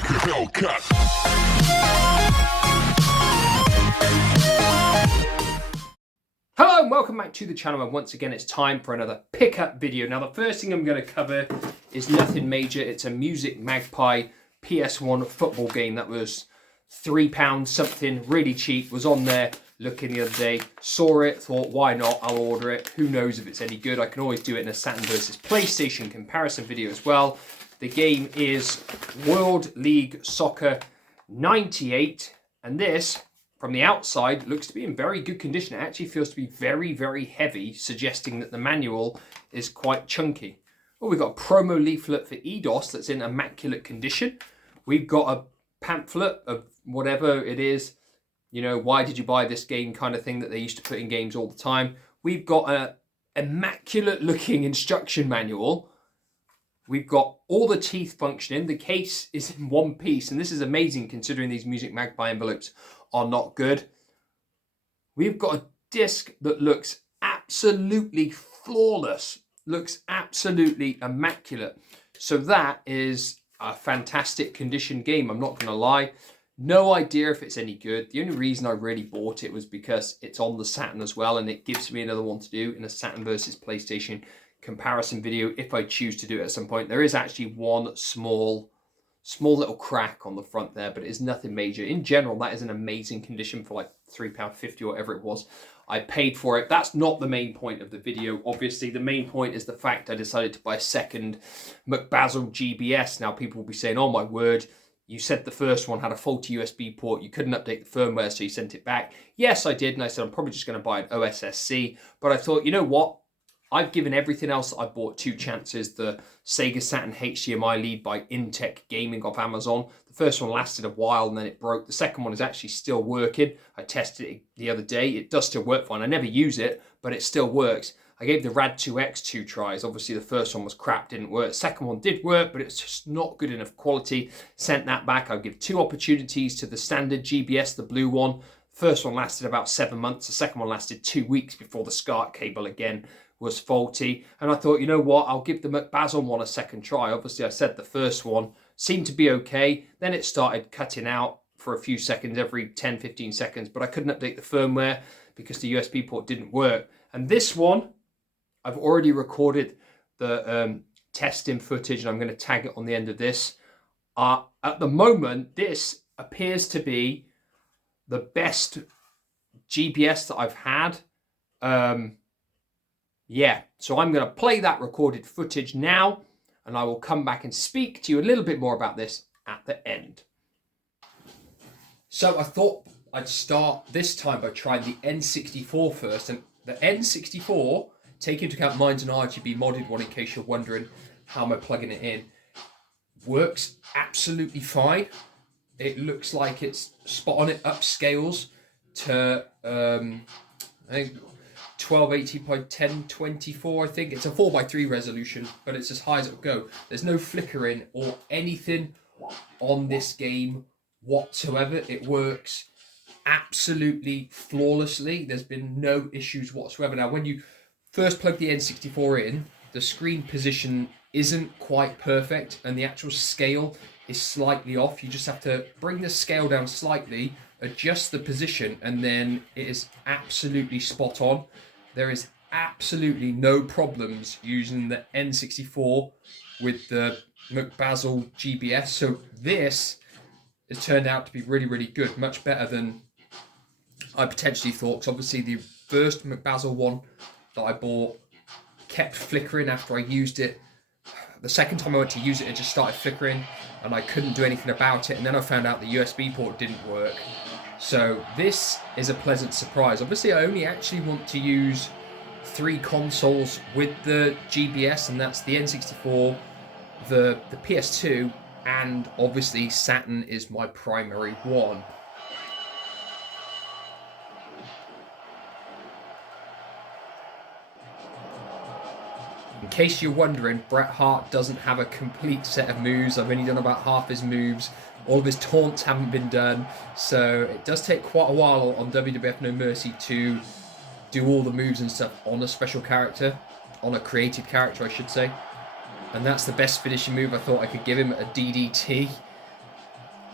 like a Hellcat. Hello and welcome back to the channel, and once again it's time for another pickup video. Now the first thing I'm going to cover is nothing major. It's a Mcbazel PS1 football game that was £3 something, really cheap. Was on there looking the other day, saw it, thought why not, I'll order it. Who knows if it's any good. I can always do it in a Saturn versus PlayStation comparison video as well. The game is World League Soccer 98, and this from the outside looks to be in very good condition. It actually feels to be very, very heavy, suggesting that the manual is quite chunky. Oh, we've got a promo leaflet for EDOS that's in immaculate condition. We've got a pamphlet of whatever it is, you know, why did you buy this game kind of thing that they used to put in games all the time. We've got a immaculate looking instruction manual. We've got all the teeth functioning. The case is in one piece, and this is amazing considering these Mcbazel envelopes are not good. We've got a disc that looks absolutely flawless, looks absolutely immaculate. So that is a fantastic condition game, I'm not going to lie. No idea if it's any good. The only reason I really bought it was because it's on the Saturn as well, and it gives me another one to do in a Saturn versus PlayStation comparison video if I choose to do it at some point. There is actually one small little crack on the front there, but it is nothing major. In general, that is an amazing condition for like £3.50 or whatever it was I paid for it. That's not the main point of the video. Obviously, the main point is the fact I decided to buy a second Mcbazel GBS. Now, people will be saying, oh my word, you said the first one had a faulty USB port. You couldn't update the firmware, so you sent it back. Yes, I did, and I said I'm probably just going to buy an OSSC. But I thought, you know what? I've given everything else that I bought two chances. The Sega Saturn HDMI lead by Intech Gaming off Amazon. The first one lasted a while and then it broke. The second one is actually still working. I tested it the other day. It does still work fine. I never use it, but it still works. I gave the Rad 2X 2 tries. Obviously, the first one was crap, didn't work. The second one did work, but it's just not good enough quality. Sent that back. I'll give two opportunities to the standard GBS, the blue one. First one lasted about 7 months. The second one lasted 2 weeks before the SCART cable again was faulty. And I thought, you know what, I'll give the Mcbazel one a second try. Obviously, I said the first one seemed to be okay. Then it started cutting out for a few seconds, every 10, 15 seconds, but I couldn't update the firmware because the USB port didn't work. And this one, I've already recorded the testing footage, and I'm going to tag it on the end of this. At the moment, this appears to be the best GBS that I've had. Yeah, so I'm going to play that recorded footage now, and I will come back and speak to you a little bit more about this at the end. So I thought I'd start this time by trying the N64 first, and the N64, take into account mine's an RGB modded one in case you're wondering how am I plugging it in, works absolutely fine. It looks like it's spot on. It upscales to, I think, 1280 by 1024, I think. It's a 4:3 resolution, but it's as high as it'll go. There's no flickering or anything on this game whatsoever. It works absolutely flawlessly. There's been no issues whatsoever. Now, when you first plug the N64 in, the screen position isn't quite perfect, and the actual scale is slightly off. You just have to bring the scale down slightly, adjust the position, and then it is absolutely spot on. There is absolutely no problems using the N64 with the Mcbazel GBS. So this has turned out to be really, really good. Much better than I potentially thought. Because obviously the first Mcbazel one that I bought kept flickering after I used it. The second time I went to use it, it just started flickering and I couldn't do anything about it. And then I found out the USB port didn't work. So this is a pleasant surprise. Obviously, I only actually want to use 3 consoles with the GBS, and that's the N64, the PS2, and obviously Saturn is my primary one. In case you're wondering, Bret Hart doesn't have a complete set of moves. I've only done about half his moves. All of his taunts haven't been done, so it does take quite a while on WWF No Mercy to do all the moves and stuff on a special character, on a created character I should say. And that's the best finishing move I thought I could give him, a DDT.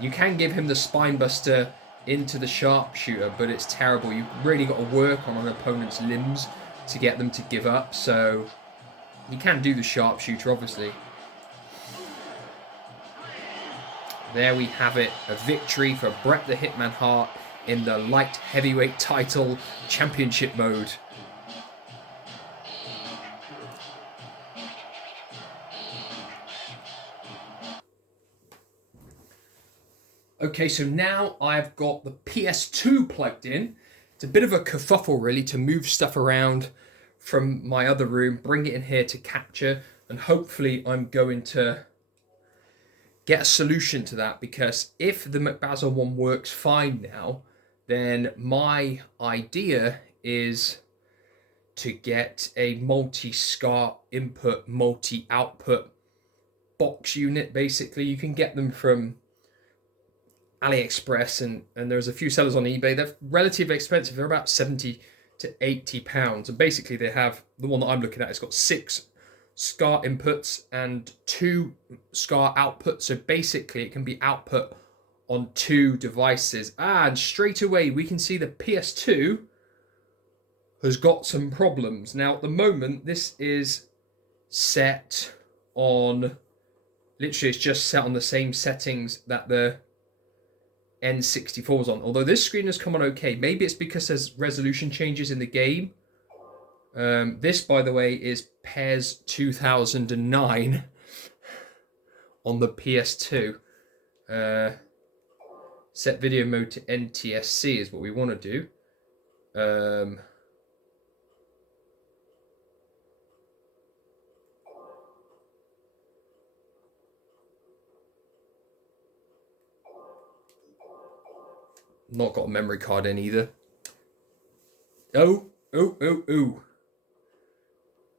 You can give him the spine buster into the sharpshooter, but it's terrible. You've really got to work on an opponent's limbs to get them to give up. So he can do the sharpshooter, obviously. There we have it, a victory for Bret the Hitman Hart in the light heavyweight title championship mode. Okay, so now I've got the PS2 plugged in. It's a bit of a kerfuffle really to move stuff around from my other room, bring it in here to capture, and hopefully I'm going to get a solution to that, because if the Mcbazel one works fine now, then my idea is to get a multi-SCART input, multi-output box unit. Basically, you can get them from AliExpress, and there's a few sellers on eBay. They're relatively expensive. They're about 70 to 80 pounds. And basically they have, the one that I'm looking at, it's got 6 SCART inputs and 2 SCART outputs. So basically it can be output on 2 devices. And straight away we can see the PS2 has got some problems. Now at the moment this is set on, literally it's just set on the same settings that the N64 was on. Although this screen has come on okay. Maybe it's because there's resolution changes in the game. This, by the way, is PES 2009 on the PS2. Set video mode to NTSC is what we want to do. Not got a memory card in either. Oh.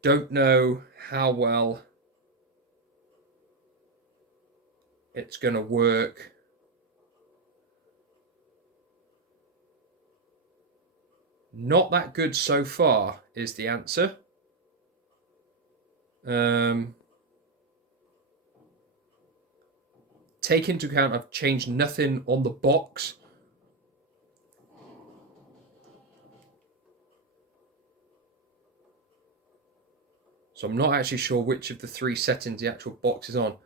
Don't know how well it's going to work. Not that good so far is the answer. Take into account I've changed nothing on the box. So I'm not actually sure which of the 3 settings the actual box is on.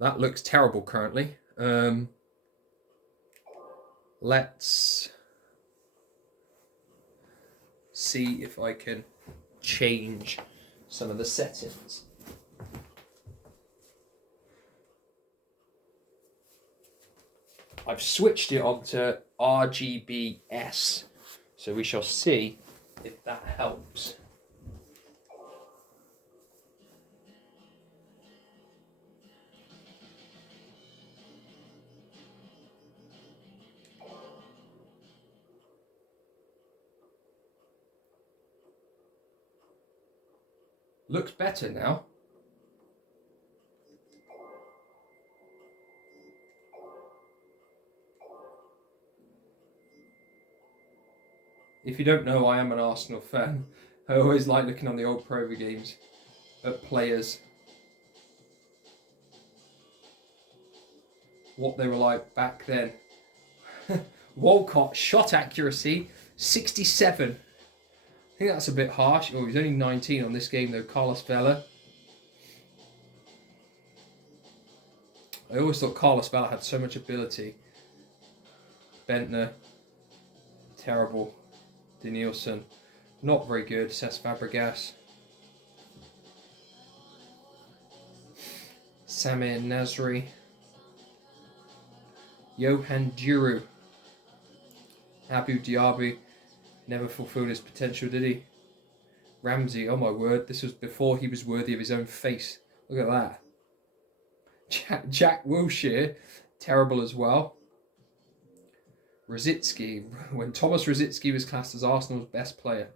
That looks terrible currently. Let's see if I can change some of the settings. I've switched it onto RGBS, so we shall see if that helps. Looks better now. If you don't know, I am an Arsenal fan. I always like looking on the old Prover games at players, what they were like back then. Walcott, shot accuracy, 67. I think that's a bit harsh. Oh, he's only 19 on this game though, Carlos Vela. I always thought Carlos Vela had so much ability. Bentner, terrible. Danielson, not very good. Cesc Fabregas. Samir Nasri. Johan Duru. Abu Diaby. Never fulfilled his potential, did he? Ramsey, oh my word, this was before he was worthy of his own face. Look at that. Jack Wilshere, terrible as well. Rositzky, when Thomas Rositzky was classed as Arsenal's best player.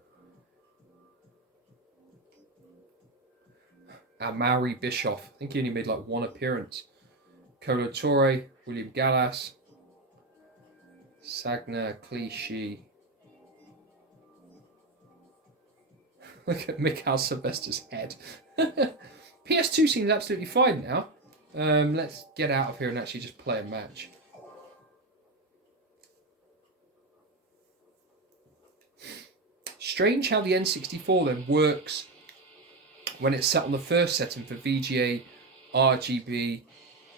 Mauri Bischoff, I think he only made like 1 appearance. Kolo Toure, William Gallas. Sagna, Clichy. Look at Mikhail Sylvester's head. PS2 seems absolutely fine now. Let's get out of here and actually just play a match. strange how the N64 then works when it's set on the first setting for VGA, RGB,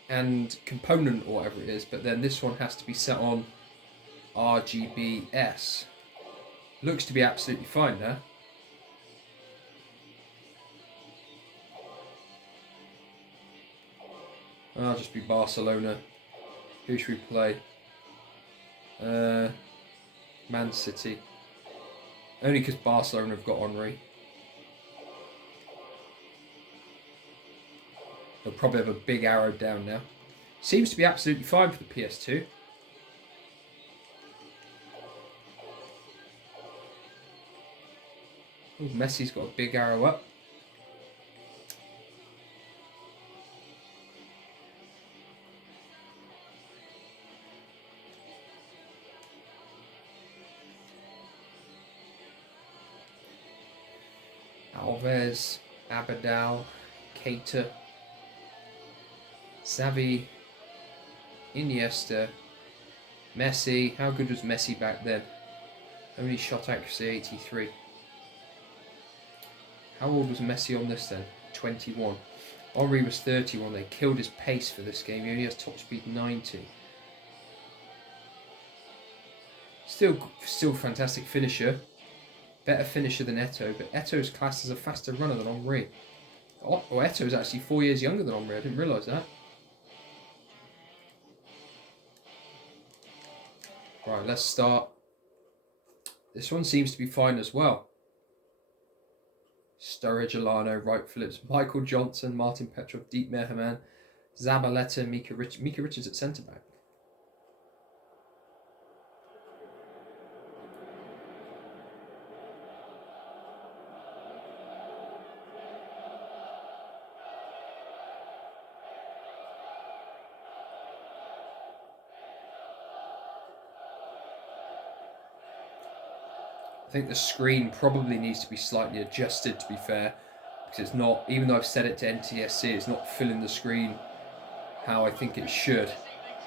and component or whatever it is, but then this one has to be set on RGBS. Looks to be absolutely fine now. I'll just be Barcelona. Who should we play? Man City. Only because Barcelona have got Henry. They'll probably have a big arrow down now. Seems to be absolutely fine for the PS2. Ooh, Messi's got a big arrow up. Alves, Abadal, Keita, Xavi, Iniesta, Messi. How good was Messi back then? Only shot accuracy 83. How old was Messi on this then? 21. Henry was 31. They killed his pace for this game. He only has top speed 90. Still fantastic finisher. Better finisher than Eto'o, but Eto'o's classed as a faster runner than Henry. Oh, Eto'o's actually 4 years younger than Henry. I didn't realise that. Right, let's start. This one seems to be fine as well. Sturridge, Alano, Wright Phillips, Michael Johnson, Martin Petrov, Deep Meherman, Zabaleta, Mika Richards at centre back. I think the screen probably needs to be slightly adjusted, to be fair, because it's not, even though I've set it to NTSC, it's not filling the screen how I think it should.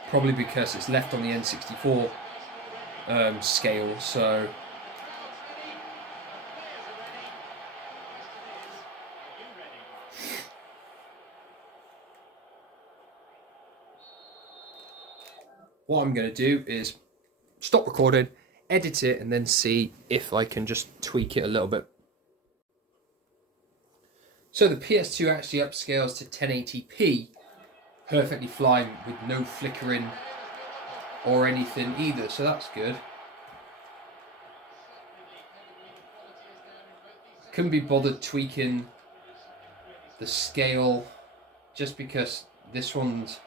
Probably because it's left on the N64 scale, so... What I'm going to do is stop recording, edit it, and then see if I can just tweak it a little bit. So the PS2 actually upscales to 1080p, perfectly fine with no flickering or anything either, so that's good. Couldn't be bothered tweaking the scale just because this one's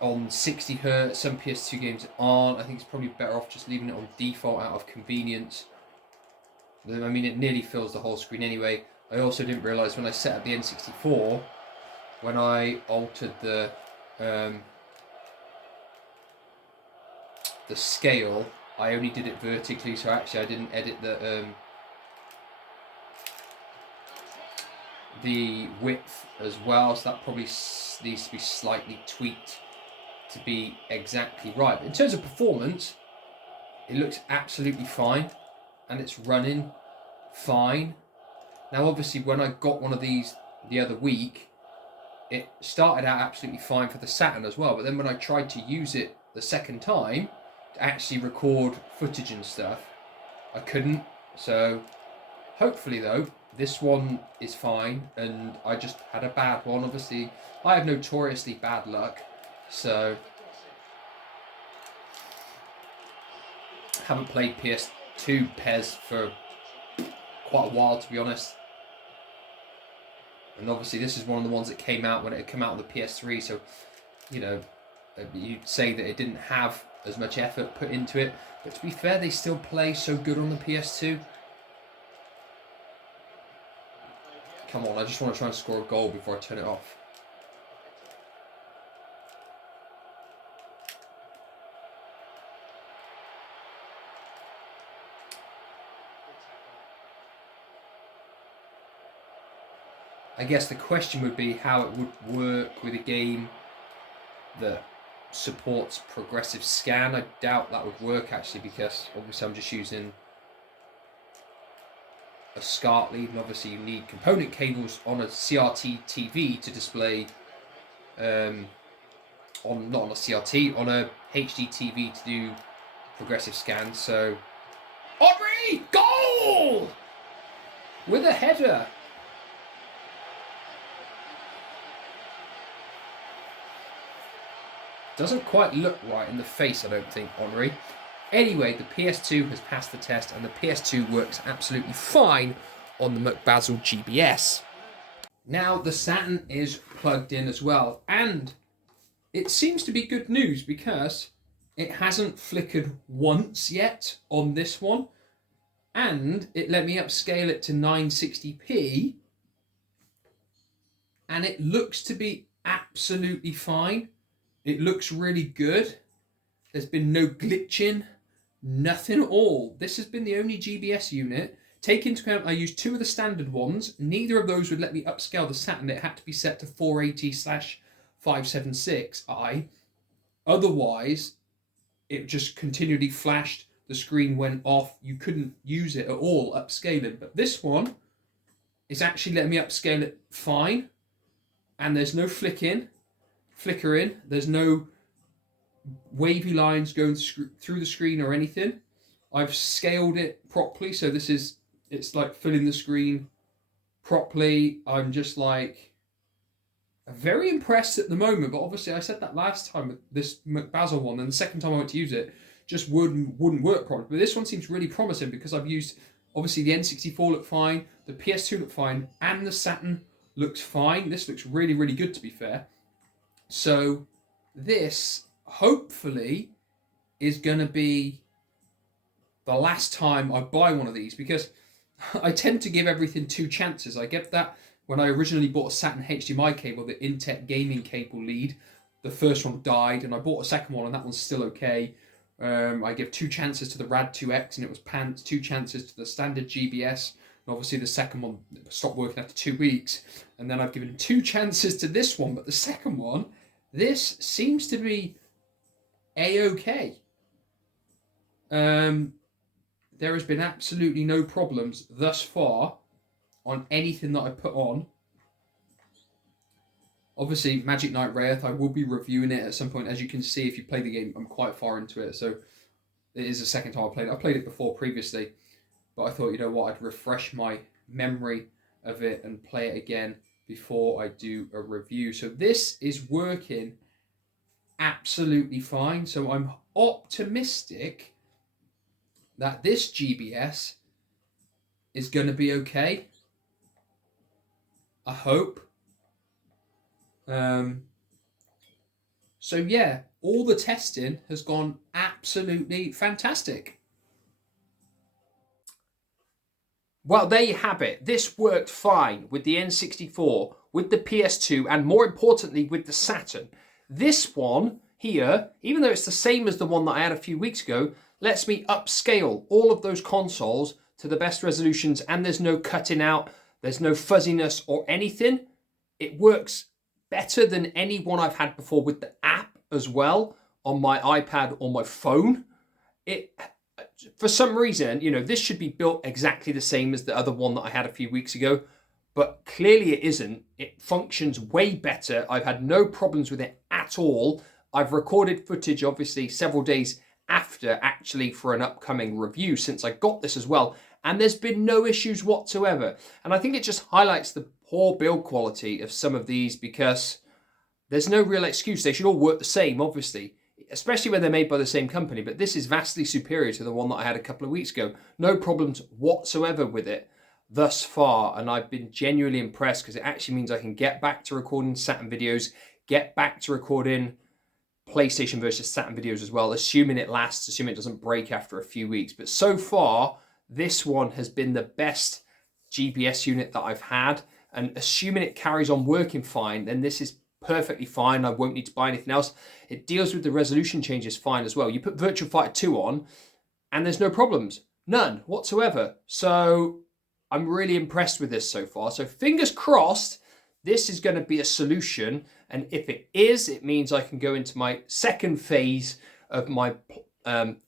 on 60 Hz, some PS2 games aren't. I think it's probably better off just leaving it on default out of convenience. I mean, it nearly fills the whole screen anyway. I also didn't realise when I set up the N64, when I altered the scale, I only did it vertically, so actually I didn't edit the width as well, so that probably needs to be slightly tweaked to be exactly right. But in terms of performance, it looks absolutely fine, and it's running fine. Now obviously when I got one of these the other week, it started out absolutely fine for the Saturn as well, but then when I tried to use it the second time to actually record footage and stuff, I couldn't. So hopefully though, this one is fine, and I just had a bad one. Obviously I have notoriously bad luck, so haven't played PS2 PES for quite a while, to be honest. And obviously this is one of the ones that came out when it had come out on the PS3, so, you know, you'd say that it didn't have as much effort put into it, but to be fair, they still play so good on the PS2. Come on, I just want to try and score a goal before I turn it off. I guess the question would be how it would work with a game that supports progressive scan. I doubt that would work actually, because obviously I'm just using a SCART lead, and obviously you need component cables on a CRT TV to display, not on a CRT, on a HD TV to do progressive scans. So, Henry, goal! With a header. Doesn't quite look right in the face, I don't think, Henry. Anyway, the PS2 has passed the test, and the PS2 works absolutely fine on the Mcbazel GBS. Now, the Saturn is plugged in as well, and it seems to be good news because it hasn't flickered once yet on this one, and it let me upscale it to 960p, and it looks to be absolutely fine. It looks really good. There's been no glitching, nothing at all. This has been the only GBS unit. Take into account I used 2 of the standard ones. Neither of those would let me upscale the Saturn. It had to be set to 480/576i. Otherwise, it just continually flashed. The screen went off. You couldn't use it at all upscaling. But this one is actually letting me upscale it fine. And there's no flickering. There's no wavy lines going through the screen or anything. I've scaled it properly, so it's like filling the screen properly. I'm just like very impressed at the moment, but obviously I said that last time with this Mcbazel one, and the second time I went to use it just wouldn't work properly. But this one seems really promising because I've used, obviously the N64 looked fine, the PS2 looked fine, and the Saturn looks fine. This looks really, really good, to be fair. So this hopefully is going to be the last time I buy one of these, because I tend to give everything 2 chances. I get that when I originally bought a Saturn HDMI cable, the Intech gaming cable lead, the first one died, and I bought a second one, and that one's still okay. I give 2 chances to the Rad2X, and it was pants. 2 chances to the standard GBS, and obviously the second one stopped working after 2 weeks. And then I've given 2 chances to this one, but the second one, this seems to be A-okay. There has been absolutely no problems thus far on anything that I put on. Obviously, Magic Knight Wraith, I will be reviewing it at some point. As you can see, if you play the game, I'm quite far into it. So it is the second time I played it. I played it before previously, but I thought, you know what, I'd refresh my memory of it and play it again before I do a review. So this is working absolutely fine. So I'm optimistic that this GBS is going to be okay. I hope. So yeah, all the testing has gone absolutely fantastic. Well, there you have it. This worked fine with the N64, with the PS2, and more importantly, with the Saturn. This one here, even though it's the same as the one that I had a few weeks ago, lets me upscale all of those consoles to the best resolutions, and there's no cutting out, there's no fuzziness or anything. It works better than any one I've had before with the app as well on my iPad or my phone. For some reason, you know, this should be built exactly the same as the other one that I had a few weeks ago, but clearly it isn't. It functions way better. I've had no problems with it at all. I've recorded footage, obviously, several days after actually for an upcoming review since I got this as well, and there's been no issues whatsoever. And I think it just highlights the poor build quality of some of these, because there's no real excuse. They should all work the same, obviously, especially when they're made by the same company, but this is vastly superior to the one that I had a couple of weeks ago. No problems whatsoever with it thus far, and I've been genuinely impressed because it actually means I can get back to recording Saturn videos, get back to recording PlayStation versus Saturn videos as well, assuming it lasts, assuming it doesn't break after a few weeks. But so far, this one has been the best GBS unit that I've had, and assuming it carries on working fine, then this is perfectly fine. I won't need to buy anything else. It deals with the resolution changes fine as well. You put Virtua Fighter 2 on, and there's no problems. None whatsoever. So I'm really impressed with this so far. So fingers crossed, this is going to be a solution. And if it is, it means I can go into my second phase of my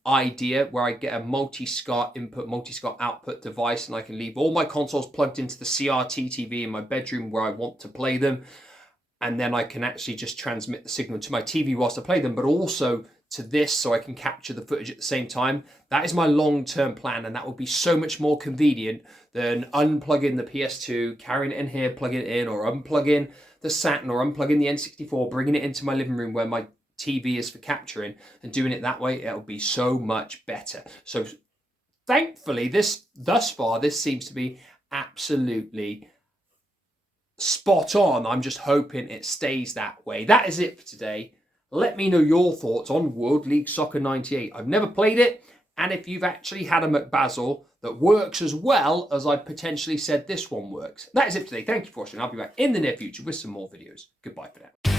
idea where I get a multi-SCART input, multi-SCART output device, and I can leave all my consoles plugged into the CRT TV in my bedroom where I want to play them. And then I can actually just transmit the signal to my TV whilst I play them, but also to this so I can capture the footage at the same time. That is my long-term plan, and that will be so much more convenient than unplugging the PS2, carrying it in here, plugging it in, or unplugging the Saturn, or unplugging the N64, bringing it into my living room where my TV is for capturing, and doing it that way. It'll be so much better. So thankfully, thus far, this seems to be absolutely spot on. I'm just hoping it stays that way. That is it for today. Let me know your thoughts on World League Soccer 98. I've never played it, and if you've actually had a Mcbazel that works as well as I potentially said this one works. That is it for today. Thank you for watching. I'll be back in the near future with some more videos. Goodbye for now.